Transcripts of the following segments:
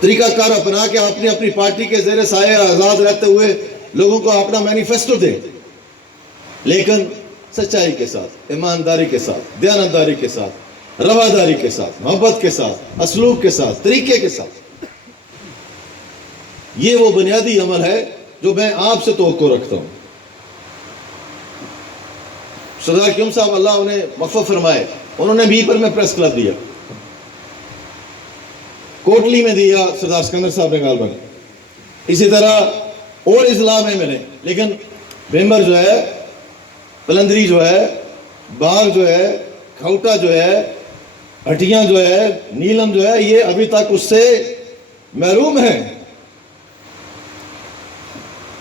طریقہ کار اپنا کے اپنی اپنی پارٹی کے زیر سائے آزاد رہتے ہوئے لوگوں کو اپنا مینیفیسٹو دیں، لیکن سچائی کے ساتھ، ایمانداری کے ساتھ، دیانتداری کے ساتھ، رواداری کے ساتھ، محبت کے ساتھ، اسلوب کے ساتھ، طریقے کے ساتھ۔ یہ وہ بنیادی عمل ہے جو میں آپ سے توقع رکھتا ہوں۔ سردار قیوم صاحب اللہ انہیں مغفرت فرمائے، انہوں نے بھی پر میں پریس کلب دیا، کوٹلی میں دیا سردار سکندر صاحب نے غالباً، اسی طرح اور اضلاع میں نے، لیکن ممبر جو ہے، پلندری جو ہے، باغ جو ہے، کھوٹا جو ہے، ہٹیاں جو ہے، نیلم جو ہے، یہ ابھی تک اس سے محروم ہیں۔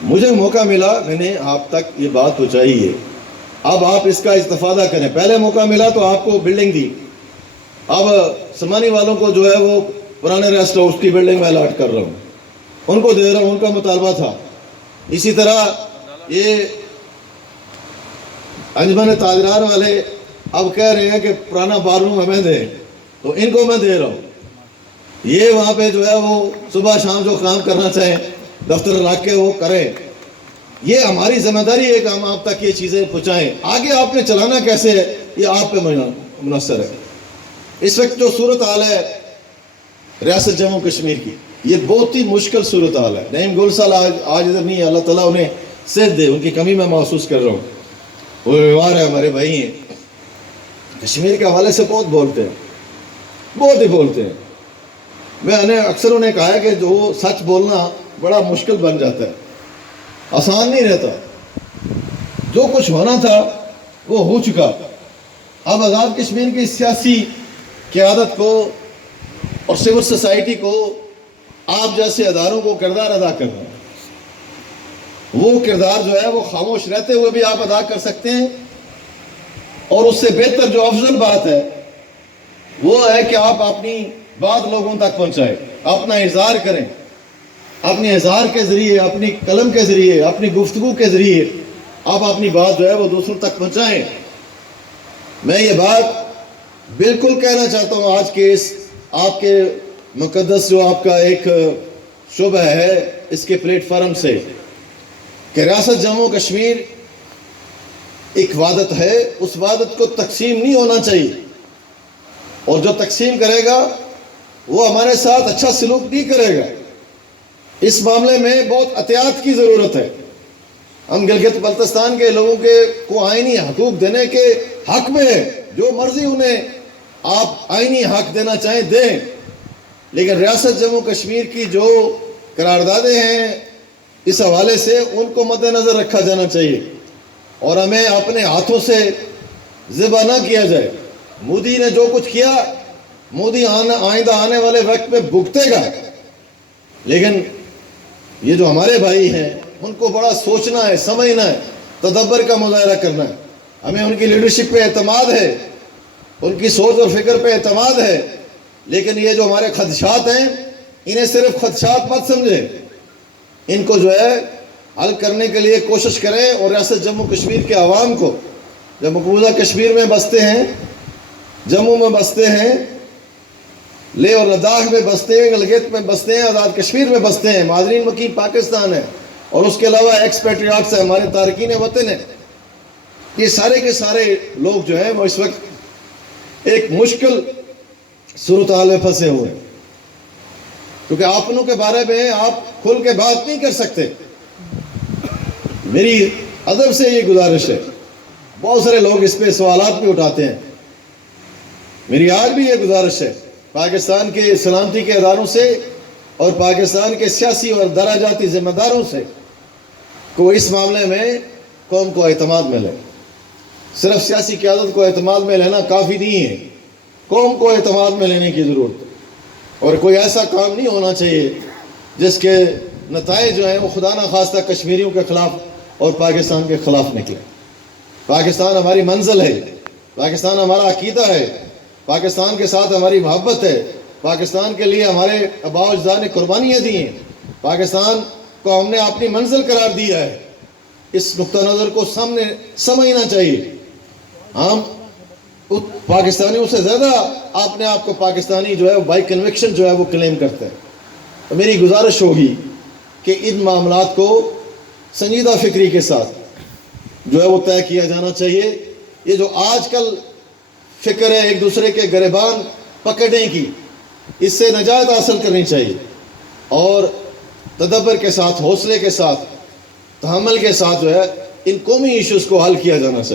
مجھے موقع ملا، میں نے آپ تک یہ بات پہنچائی ہے، اب آپ اس کا استفادہ کریں۔ پہلے موقع ملا تو آپ کو بلڈنگ دی، اب سمانی والوں کو جو ہے وہ پرانے ریسٹ ہاؤس کی بلڈنگ میں الاٹ کر رہا ہوں، ان کو دے رہا ہوں، ان کا مطالبہ تھا۔ اسی طرح یہ انجمن تاجران والے اب کہہ رہے ہیں کہ پرانا بار روم ہمیں دیں، تو ان کو میں دے رہا ہوں۔ یہ وہاں پہ جو ہے وہ صبح شام جو کام کرنا چاہیں دفتر رکھ کے وہ کریں۔ یہ ہماری ذمہ داری ہے کہ ہم آپ تک یہ چیزیں پہنچائیں۔ آگے آپ نے چلانا کیسے ہے یہ آپ پہ منحصر ہے۔ اس وقت جو صورتحال ہے ریاست جموں کشمیر کی، یہ بہت ہی مشکل صورتحال ہے۔ نعیم گل صاحب آج ادھر نہیں، اللہ تعالیٰ انہیں صحت دے، ان کی کمی میں محسوس کر رہا ہوں، وہ بیمار ہے، ہمارے بھائی ہیں، کشمیر کے حوالے سے بہت بولتے ہیں، بہت ہی بولتے ہیں۔ میں نے اکثر انہیں کہا ہے کہ جو سچ بولنا بڑا مشکل بن جاتا ہے، آسان نہیں رہتا۔ جو کچھ ہونا تھا وہ ہو چکا، اب آزاد کشمیر کی سیاسی قیادت کو اور سول سوسائٹی کو، آپ جیسے اداروں کو کردار ادا کرنا ہے۔ وہ کردار جو ہے وہ خاموش رہتے ہوئے بھی آپ ادا کر سکتے ہیں، اور اس سے بہتر جو افضل بات ہے وہ ہے کہ آپ اپنی بات لوگوں تک پہنچائیں، اپنا اظہار کریں، اپنے اظہار کے ذریعے، اپنی قلم کے ذریعے، اپنی گفتگو کے ذریعے آپ اپنی بات جو ہے وہ دوسروں تک پہنچائیں۔ میں یہ بات بالکل کہنا چاہتا ہوں آج کے اس آپ کے مقدس جو آپ کا ایک شعبہ ہے اس کے پلیٹ فارم سے، کہ ریاست جموں کشمیر ایک وحدت ہے، اس وحدت کو تقسیم نہیں ہونا چاہیے، اور جو تقسیم کرے گا وہ ہمارے ساتھ اچھا سلوک نہیں کرے گا۔ اس معاملے میں بہت احتیاط کی ضرورت ہے۔ ہم گلگت بلتستان کے لوگوں کو آئینی حقوق دینے کے حق میں ہے، جو مرضی انہیں آپ آئینی حق دینا چاہیں دیں، لیکن ریاست جموں کشمیر کی جو قراردادیں ہیں اس حوالے سے ان کو مد نظر رکھا جانا چاہیے، اور ہمیں اپنے ہاتھوں سے ذبح نہ کیا جائے۔ مودی نے جو کچھ کیا، مودی آئندہ آنے والے وقت میں بھگتے گا، لیکن یہ جو ہمارے بھائی ہیں ان کو بڑا سوچنا ہے، سمجھنا ہے، تدبر کا مظاہرہ کرنا ہے۔ ہمیں ان کی لیڈرشپ پہ اعتماد ہے، ان کی سوچ اور فکر پہ اعتماد ہے، لیکن یہ جو ہمارے خدشات ہیں انہیں صرف خدشات مت سمجھیں، ان کو جو ہے حل کرنے کے لیے کوشش کریں۔ اور ریاست جموں کشمیر کے عوام کو، جو مقبوضہ کشمیر میں بستے ہیں، جموں میں بستے ہیں، لے اور لداخ میں بستے ہیں، گلگت میں بستے ہیں، آزاد کشمیر میں بستے ہیں، مہاجرین مقیم پاکستان ہے، اور اس کے علاوہ ایکسپیٹریاٹس ہیں، ہمارے تارکین وطن ہیں، یہ سارے کے سارے لوگ جو ہیں وہ اس وقت ایک مشکل صورتحال میں پھنسے ہوئے ہیں، کیونکہ اپنوں کے بارے میں آپ کھل کے بات نہیں کر سکتے۔ میری ادب سے یہ گزارش ہے، بہت سارے لوگ اس پہ سوالات بھی اٹھاتے ہیں، میری آج بھی یہ گزارش ہے پاکستان کے سلامتی کے اداروں سے اور پاکستان کے سیاسی اور دراجاتی ذمہ داروں سے کو اس معاملے میں قوم کو اعتماد ملے۔ صرف سیاسی قیادت کو اعتماد میں لینا کافی نہیں ہے، قوم کو اعتماد میں لینے کی ضرورت ہے، اور کوئی ایسا کام نہیں ہونا چاہیے جس کے نتائج جو ہیں وہ خدا نخواستہ کشمیریوں کے خلاف اور پاکستان کے خلاف نکلے۔ پاکستان ہماری منزل ہے، پاکستان ہمارا عقیدہ ہے، پاکستان کے ساتھ ہماری محبت ہے، پاکستان کے لیے ہمارے آباء و اجداد نے قربانیاں دی ہیں، پاکستان کو ہم نے اپنی منزل قرار دیا ہے۔ اس نقطہ نظر کو سامنے سمجھنا چاہیے۔ ہم پاکستانیوں سے زیادہ اپنے آپ کو پاکستانی جو ہے بائی کنوکشن جو ہے وہ کلیم کرتے ہیں۔ میری گزارش ہوگی کہ ان معاملات کو سنجیدہ فکری کے ساتھ جو ہے وہ طے کیا جانا چاہیے. یہ جو آج کل فکر ہے ایک دوسرے کے گریبان پکڑنے کی، اس سے نجات حاصل کرنی چاہیے اور تدبر کے ساتھ، حوصلے کے ساتھ، تحمل کے ساتھ جو ہے ان قومی ایشوز کو حل کیا جانا چاہیے.